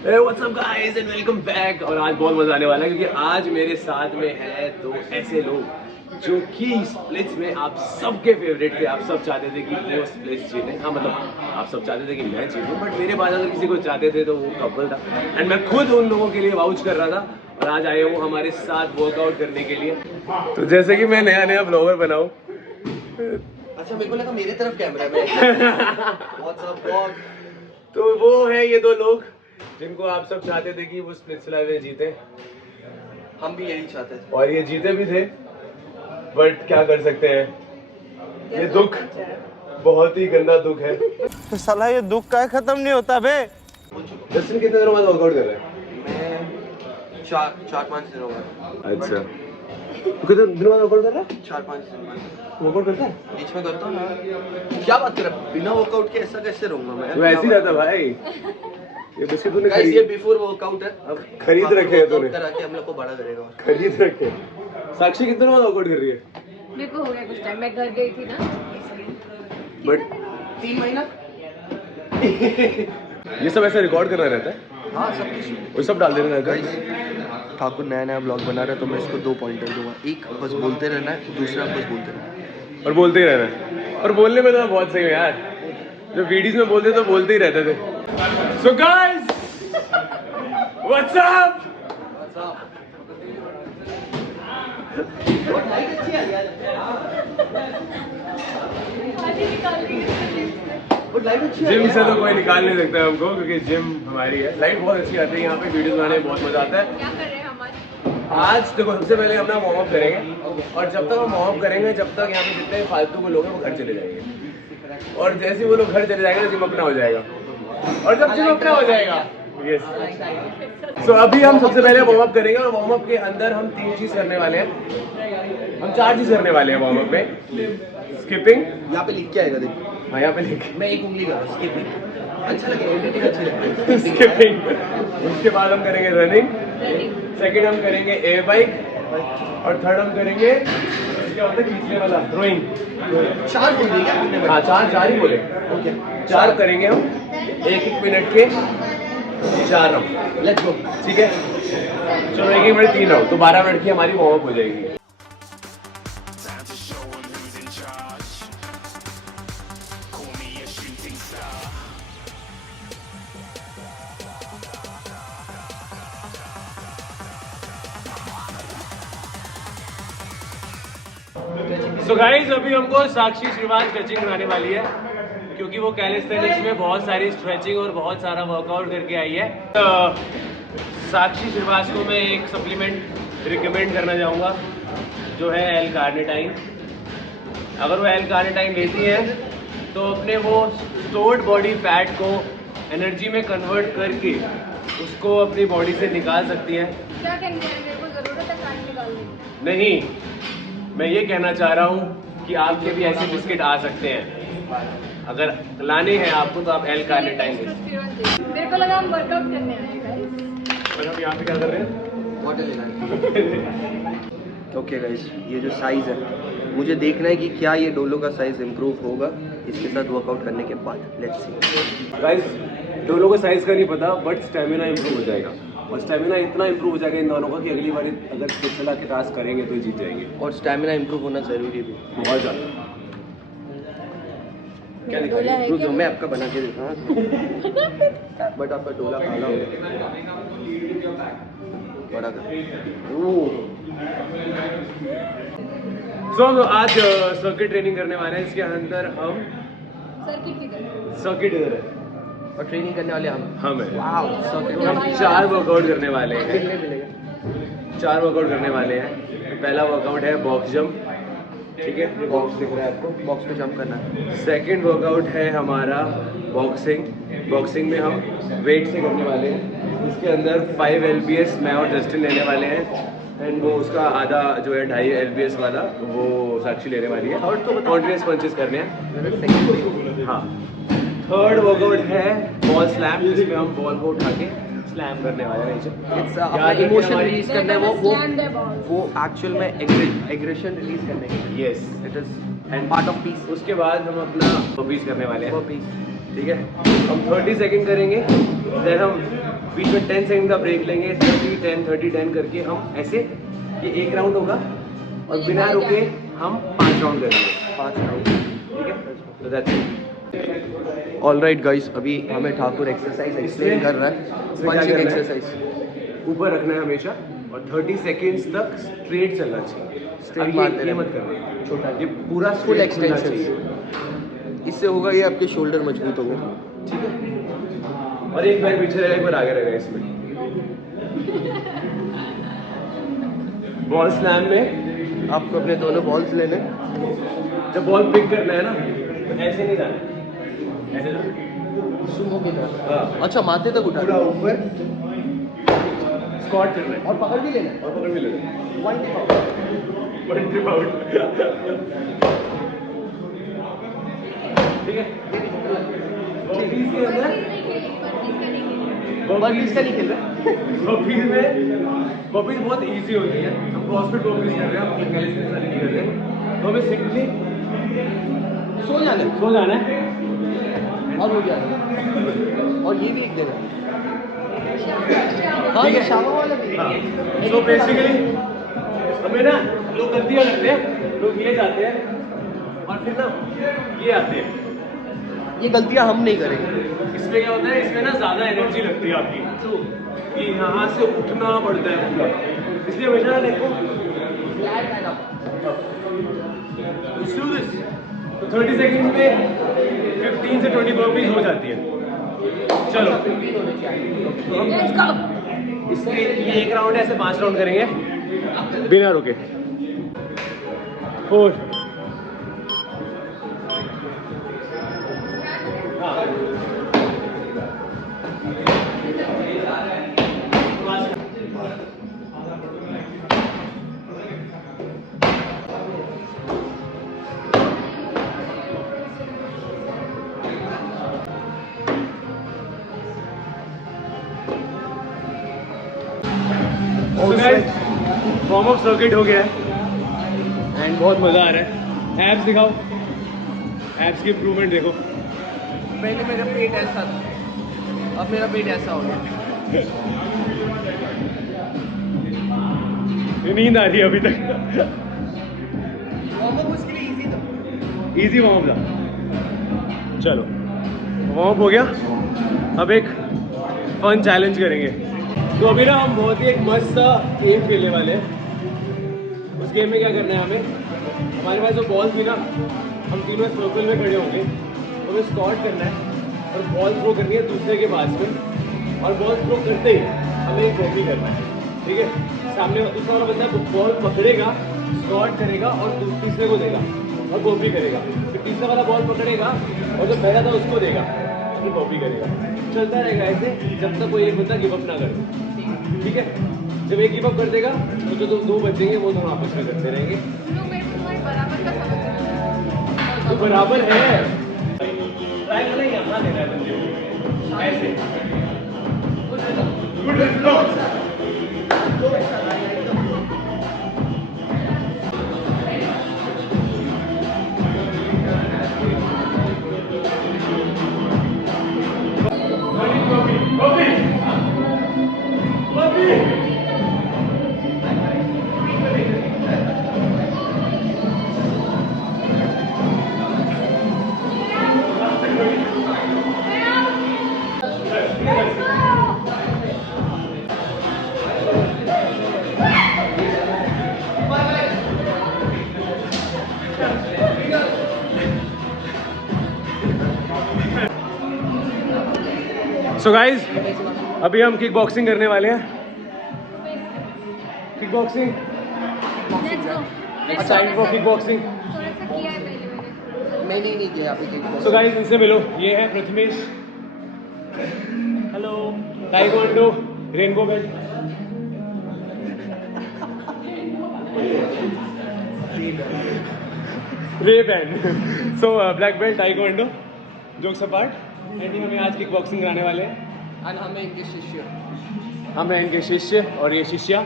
Hey, what's up guys and welcome back। और आज बहुत मजा आने वाला है क्योंकि आज मेरे साथ में है दो ऐसे लोग जो कि स्प्लिट्स में आप सबके फेवरेट थे। आप सब चाहते थे कि वो स्प्लिट्स जीते। हाँ मतलब आप सब चाहते थे कि मैं जीतूं, बट मेरे बाद अगर किसी को चाहते थे तो वो कपल था एंड मैं खुद उन लोगों के लिए वाउच कर रहा था और आज आए वो हमारे साथ वर्कआउट करने के लिए। तो जैसे कि मैं नया नया ब्लॉगर बनाऊं। अच्छा मेरे को लगा मेरे तरफ कैमरा है। WhatsApp vlog. तो वो है ये दो लोग जिनको आप सब चाहते थे कि वो स्प्लिट्स लाइव में जीते। हम भी यही चाहते थे और ये जीते भी थे, बट क्या कर सकते हैं, ये दुख बहुत ही गंदा दुख है। तो साला ये दुख का खत्म नहीं होता बे। जस्टिन कितने दिनों बाद वर्कआउट कर रहा है? मैं चार पाँच दिनों बाद। अच्छा, तो कितने दिनों बाद वर्कआउट कर रहा है? 4-5 दिन बाद वर्कआउट करता है? बीच में करता हूँ ना। क्या बात कर रहा है, बिना वर्कआउट के ऐसा कैसे रहूंगा मैं? तो ऐसे ही रहता भाई। ये बिस्किट तूने गाइस ये खरीद बिफोर वर्कआउट है। अब खरीद रखे हैं तूने, करा के हम लोग को बड़ा करेगा। खरीद रखे। साक्षी कितने दिनों बाद वर्कआउट कर रही है? मेरे को हो गया कुछ टाइम, मैं घर गई थी ना बट 3 महीना। ये सब ऐसा रिकॉर्ड करना रहता है? हाँ सब कुछ। वो सब डाल देना रहता है? गाइस ठाकुर नया नया ब्लॉग बना रहा है तो मैं इसको 2 पॉइंटर दूंगा। एक बस बोलते रहना है, दूसरा बस बोलते रहना है और बोलते ही रहना है। और बोलने में तो मैं बहुत सही हूँ यार, जब वीडियोस में बोलते तो बोलते ही रहते थे। So guys what's up. Gym से तो कोई निकाल नहीं सकता हमको क्योंकि जिम हमारी है। लाइट बहुत अच्छी आती है यहाँ पे, वीडियोस बनाने में बहुत मजा आता है। क्या कर रहे हैं हमारे? आज देखो सबसे पहले हम ना वार्म अप करेंगे और जब तक हम वार्म अप करेंगे जब तक यहाँ पे जितने फालतू के लोग हैं वो घर चले जाएंगे और जैसे ही वो लोग घर चले जाएंगे तो जिम अपना हो जाएगा और जब जिम अपना हो जाएगा यस। सो अभी हम सबसे पहले वार्म अप करेंगे और वार्म अप के अंदर हम 3 चीज करने वाले हैं। हम 4 चीज करने वाले हैं वार्म अप में। स्किपिंग यहाँ पे लिख के आएगा देखो। हाँ यहाँ पे लिख मैं एक उंगली कर रहा हूँ। स्किपिंग अच्छा लगे, एडिटिंग अच्छी लगती है। स्किपिंग। उसके बाद हम करेंगे रनिंग, सेकंड हम करेंगे एयर बाइक और थर्ड हम करेंगे क्या होता है खींचने वाला रोइंग। 4 बोल दिया। हाँ चार ही बोले। ओके 4 करेंगे हम 1-1 मिनट के 4 राउंड। Let's go. ठीक है चलो 1-1 मिनट 3 राउंड, तो 12 मिनट की हमारी वार्म अप हो जाएगी। तो गाइस अभी हमको साक्षी श्रीवास स्ट्रेचिंग कराने वाली है क्योंकि वो कैलिस्थेनिक्स में बहुत सारी स्ट्रेचिंग और बहुत सारा वर्कआउट करके आई है। तो साक्षी श्रीवास को मैं एक सप्लीमेंट रिकमेंड करना चाहूँगा जो है एल कार्निटाइन। अगर वो एल कार्निटाइन लेती है तो अपने वो स्टोर्ड बॉडी फैट को एनर्जी में कन्वर्ट करके उसको अपनी बॉडी से निकाल सकती है। क्या कहने हैं, मेरे को जरूरत है काट निकालने की। नहीं, मैं ये कहना चाह रहा हूँ कि आपके भी ऐसे बिस्किट आ सकते हैं। अगर लाने हैं आपको तो आप एल कार्निटाइन लें। मेरे को लगा हम वर्कआउट करने आए हैं गाइस। और हम यहाँ पे क्या कर रहे हैं? वाटर लेना। ओके गाइस ये जो साइज है मुझे देखना है कि क्या ये डोलो का साइज इम्प्रूव होगा इसके साथ वर्कआउट करने के बाद। Let's see. गाइस डोलो का साइज का नहीं पता बट स्टेमिना इम्प्रूव हो जाएगा और स्टेमिना इतना इम्प्रूव हो जाएगा इन दोनों का कि अगली बार अगर पिछला के टास्क करेंगे तो जीत जाएंगे। और स्टैमिना इम्प्रूव होना जरूरी भी बहुत ज़्यादा। क्या दिखा रही है? रुक जाओ मैं आपका बना के देता हूँ। बट आपका डोला काला हो गया। बड़ा कर। सो हम आज सर्किट ट्रेनिंग करने वाले हैं। इसके अंदर हम सर्किट की तरह। सर्किट इधर है और ट्रेनिंग करने वाले हम है। वाओ सर्किट हम 4 वर्कआउट करने वाले हैं। कितने मिलेगा? 4 वर्कआउट करने वाले हैं। पहला वर्कआउट है बॉक्स जंप, ठीक है, ये बॉक्स दिख रहा है आपको, बॉक्स पे जंप करना है। सेकंड वर्कआउट है हमारा बॉक्सिंग। बॉक्सिंग में हम वेट से करने वाले हैं। इसके अंदर 5 LBS मैं और जस्टिन लेने वाले हैं एंड वो उसका आधा जो है 2.5 LBS वाला वो साक्षी लेने वाली है। और तो कॉन्टिन्यूस पंचेस करने हैं। हाँ थर्ड वर्कआउट है बॉल स्लैम जिसमें हम बॉल को उठा के स्लैम करने वाले हैं नीचे। अपना इमोशन रिलीज करना है वो वो वो एक्चुअल में एग्रेशन रिलीज करने के लिए। Yes it is and part of peace. उसके बाद हम अपना पीस करने वाले हैं। पीस ठीक है हम 30 सेकंड करेंगे, देन हम बीच में 10 सेकंड का ब्रेक लेंगे, 30 10 30 10 करके हम ऐसे, ये एक राउंड होगा और बिना रुके हम 5 राउंड करेंगे, 5 राउंड, ठीक है? तो that's it. All right guys, अभी हमें ठाकुर एक्सरसाइज एक्सप्लेन कर रहा है, पंचिंग एक्सरसाइज। ऊपर रखना है हमेशा और 30 सेकेंड्स तक स्ट्रेट चलना चाहिए। Straight अब मारते ये रहना। मत करना, छोटा ये पूरा फुल straight खुलना एक्सटेंशन, चाहिए, इससे होगा ये आपके शोल्डर मजबूत होंगे। ठीक है? और एक बार पीछे रहेगा, एक बार आगे रहेगा इसमें। बॉल स्लैम में आपको अपने दोनों बॉल्स लेने, जब बॉल पिक करना है ना, ऐसे नहीं जाना, ऐसे जाना। सुमो की तरह। हाँ। अच्छा, माथे तक उठा पूरा ऊपर स्क्वाट करना है और पकड़ भी लेना, और पकड़ भी लेना है। One trip out. ठीक है? बॉक्सिंग के अंदर बर्पीज का नहीं खेल रहा। बॉक्सिंग में बॉक्सिंग बहुत इजी होती है। हम क्रॉसफिट बॉक्सिंग कर रहे हैं, हम कैलिस्थेनिक्स नहीं कर रहे हैं। तो हमें सिंपली सो जाना है सो जाना है और हो जाएगा। और ये भी एक देना। हाँ, ठीक ये है। शामा वाला भी। हाँ। तो बेसिकली हमें ना लोग गलतियाँ करते हैं, लोग ये जाते हैं और फिर ना ये आते हैं। ये गलतियाँ हम नहीं करेंगे। इसमें क्या होता है, इसमें ना ज़्यादा एनर्जी लगती है आपकी, कि यहाँ से उठना पड़ता है पूरा, इसलिए हमेशा ना देखो Let's do this। तो 30 सेकंड में 15 से 20 बर्पीज हो जाती है। चलो, Let's go। इसके ये एक राउंड है, ऐसे 5 राउंड करेंगे बिना रुके। 4 वार्म अप सर्किट हो गया है एंड बहुत मज़ा आ रहा है। एब्स दिखाओ, एब्स की इम्प्रूवमेंट देखो। पहले मेरा पेट ऐसा था, अब मेरा पेट ऐसा हो गया। ये नींद आ रही है अभी तक। उसके लिए इजी था। इजी वार्म अप था। चलो, वार्म अप हो गया, अब एक फन चैलेंज करेंगे। तो अभी ना हम बहुत ही एक मस्त सा गेम खेलने वाले हैं। उस गेम में क्या करना है हमें, हमारे पास जो बॉल थी ना, हम तीनों सर्कल में खड़े होंगे, हमें स्क्वाट करना है और बॉल थ्रो करनी है दूसरे के पास में, और बॉल थ्रो करते ही हमें एक कॉपी करना है, ठीक है? सामने दूसरा वाला बंदा बॉल पकड़ेगा, स्क्वाट करेगा और तीसरे को देगा और कॉपी करेगा, फिर तीसरा वाला बॉल पकड़ेगा और जो पहला था उसको देगा, फिर कॉपी करेगा। चलता रहेगा ऐसे जब तक कोई एक बंदा गिव अप ना कर दे, ठीक है? जब एक गिव अप कर देगा तो जो दो बचेंगे वो दोनों आपस में करते रहेंगे। लोग मेरे को तुम्हारे बराबर का समझ रहे हैं। तो बराबर है, ट्राई करना, यहाँ देना है बंदे को ऐसे। सो गाइज, अभी हम किक बॉक्सिंग करने वाले हैं। Kick boxing, Let's go। अच्छा इनको किक बॉक्सिंग। थोड़ा सा किया है पहले मैंने। मैंने नहीं किया अभी किक सो गाइज, इनसे मिलो, ये है Prathamesh, hello, taekwondo rainbow belt, Ray Ban, so black belt taekwondo, jokes apart. And हमें आज किक बॉक्सिंग कराने वाले हैं। और हमें इनके शिष्य, हम हैं इनके शिष्य और ये शिष्या।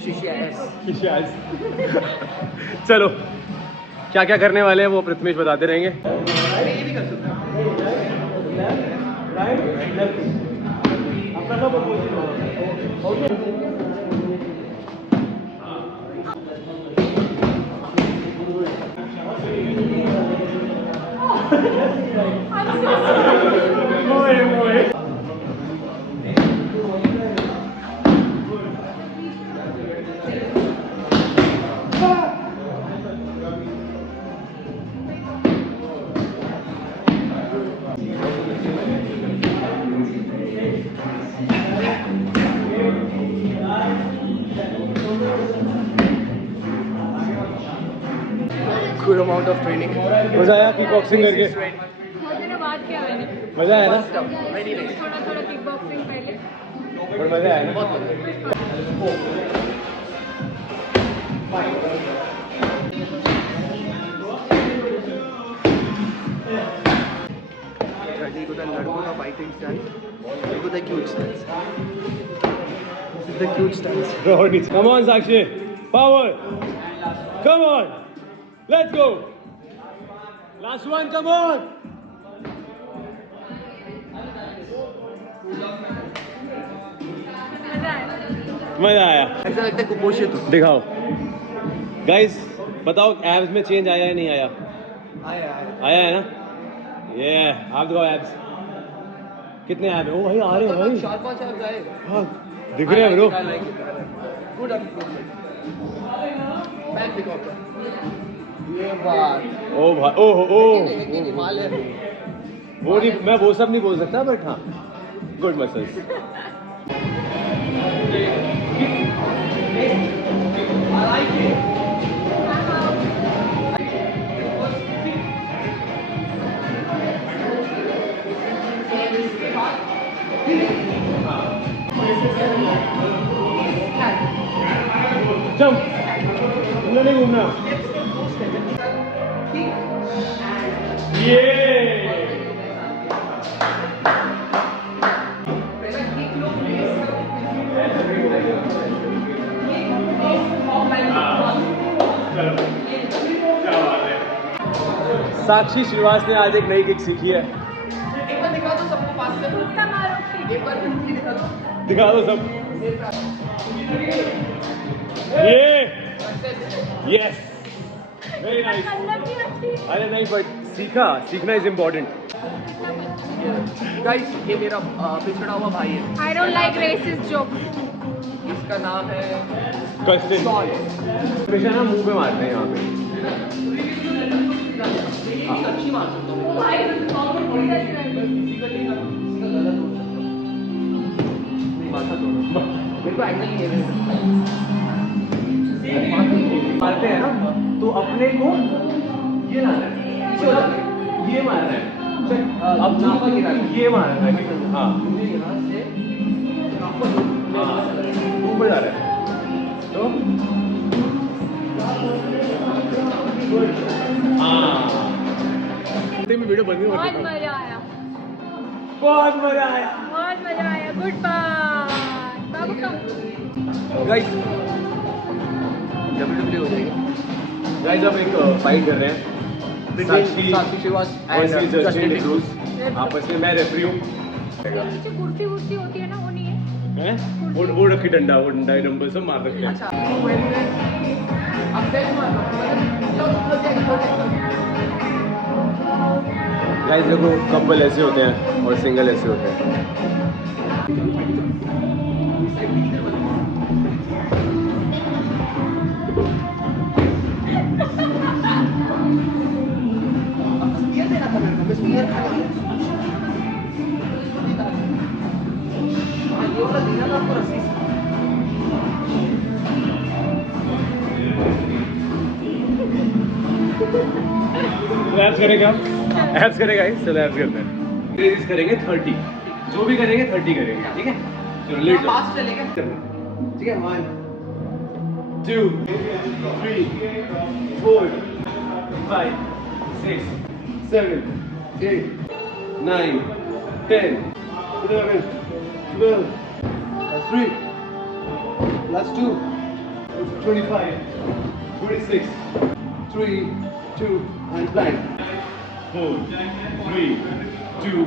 शिष्य चलो, क्या क्या करने वाले हैं वो प्रथमेश बताते रहेंगे। ये भी कर सकते हैं। Right left, Good amount of training. मजा आया किक बॉक्सिंग करके? बहुत दिनों बाद किया मैंने। मजा आया ना? थोड़ा थोड़ा किक बॉक्सिंग पहले। और मजा आया ना? देखो द लड़कों का फाइटिंग स्टाइल, देखो the cute styles, this is the cute styles. Come on, Sakshi. Power. Come on. Let's go. Last one. Come on. मजा आया। मजा आया. ऐसा लगता है कुपोषित हो. दिखाओ. Guys, बताओ एब्स में चेंज आया है नहीं आया? आया आया है ना? ये आप दिखाओ एब्स. कितने एब है? ओ भाई आ रहे हैं भाई. 4-5 एब्स आए. हाँ, दिख रहे हैं ब्रो. Good improvement. बैक दिखाओ तो. ये बात. ओ भाई ओ ओ नहीं हिमालय. वो नहीं, मैं वो सब नहीं बोल सकता बट हाँ गुड मसल्स. जंप. घूमना नहीं घूमना. ये साक्षी श्रीवास ने आज एक नई किक सीखी है. एक बार दिखा दो सबको पास से. उसका मारो किक। एक बार फिर दिखा दो. दिखा दो सब. ये यस वेरी नाइस. कलर भी अच्छी है। अरे नहीं बट सीखना इज इम्पोर्टेंट. गाइस ये मेरा पिछड़ा हुआ भाई है. I don't like racist jokes. इसका नाम है कस्टिन. सॉल. हमेशा ना मुंह पे मारते हैं यहाँ पे. अच्छी मार सकता हूँ. भाई थोड़ी अच्छी माथा दोनों. मेरे को एंगल नहीं है. मारते हैं ना तो अपने को ये लाना है. मतलब ये मारना है. अब नापा गिरा. ये मारना है. हाँ यहाँ से ऊपर जा रहा है तो हाँ. वीडियो बंद नहीं बहुत होती. मजा आया। बहुत मजा आया. बहुत मजा आया। गुड बाय बाबू कम। गाइस WWE हो जाएगी. गाइस अब एक फाइट कर रहे हैं. Sakshi Shrivas versus and Justin Justin D'Cruz. आपस में मैं रेफरी हूँ. नीचे कुर्सी वुर्सी होती है ना, वो नहीं है। हैं? वो रखी डंडा, वो डंडा डंबल सब मार रखे हैं. अच्छा अब सेट मार. गाइस देखो कपल ऐसे होते हैं और सिंगल ऐसे होते हैं. स्पीयर देना था मेरे को. मैं स्पीयर खाता हूँ. ये वाला देना था आपको रस्सी. एब्स करेगा. एब्स करेगा गाइस. चलो एब्स करते हैं. रेज करेंगे 30. जो भी करेंगे 30 करेंगे. ठीक है चलो लेट जाओ. पास चलेगा. ठीक है. 1 2 3 4 5 6 7 8 9 10 11 12 3 last 2 25 26 3 2 and blank 4 3 2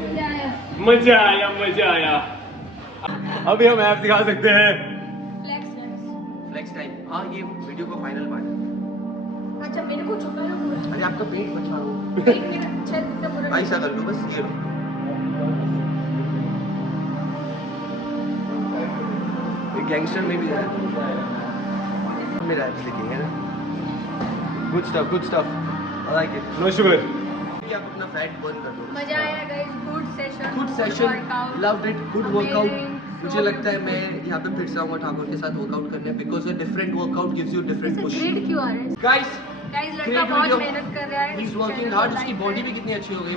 मजा आया। मजा आया मजा आया। अभी हम ऐप दिखा सकते हैं। Flex time. हाँ ये वीडियो का फाइनल पार्ट है। अच्छा मेरे को झुका है पूरा। अरे आपका पेट बचा लो। पेट मेरा छत इतना पूरा। ऐसा कर लो बस ये लो। गैंगस्टर में भी है मेरा ऐप्स लिखेंगे ना। Good stuff I like it. No sugar. कि आप अपना फैट बर्न कर दो। मजा आया guys, good good session, loved it, good workout. मुझे लगता है मैं यहाँ पे फिर से आऊंगा ठाकुर के साथ वर्कआउट करने because a different workout gives you different push. Grade क्यों आ रहा है गाइस गाइस? लड़का बहुत मेहनत कर रहा है। He is working hard. उसकी बॉडी भी कितनी अच्छी हो गई।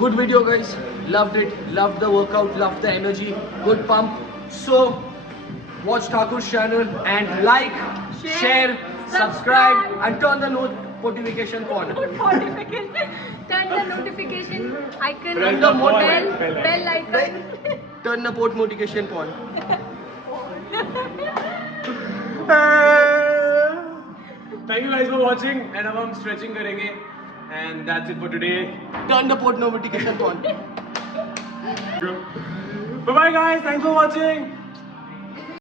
Good video guys, loved it, loved the workout, loved the energy, good pump. So watch Thakur's channel and like, share, subscribe and turn the notification on. Turn the notification icon Press on the the bell icon. Turn the notification on. Thank you guys for watching and अब हम stretching करेंगे and that's it for today. Turn the notification on. Bye bye guys, thanks for watching.